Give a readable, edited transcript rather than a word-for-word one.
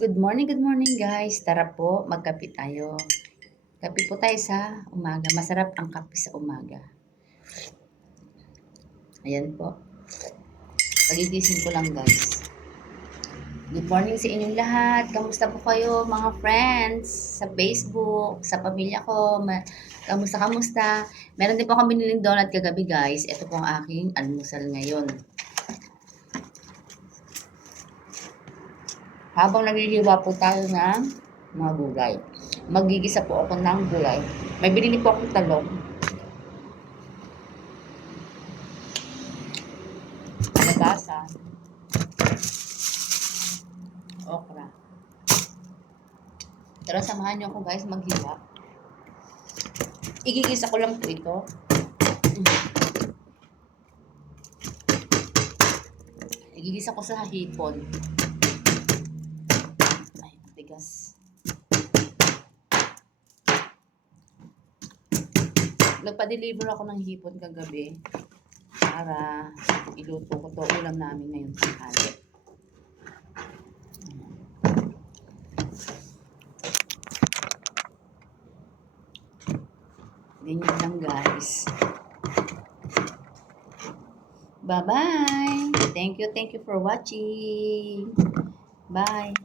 Good morning guys. Tara po, magkape tayo. Kape po tayo sa umaga. Masarap ang kape sa umaga. Ayan po. Pagigising ko lang guys. Good morning sa inyong lahat. Kamusta po kayo mga friends sa Facebook, sa pamilya ko? Kamusta? Meron din po kami biniling donut kagabi guys. Ito po ang aking almusal ngayon. Habang nagliliwa po tayo ng mga gulay. Magigisa po ako ng gulay. May binili po akong talong. Kalabasa. Okra. Tara, samahan niyo ako guys maghiwa. Igigisa ko lang po ito. Igigisa ko sa hipon. Ay, tigas. Nagpa-deliver ako ng hipon kagabi para iluto ko to ulam namin ngayon sa tanghali. Ganyan lang guys. Bye-bye. Thank you for watching. Bye.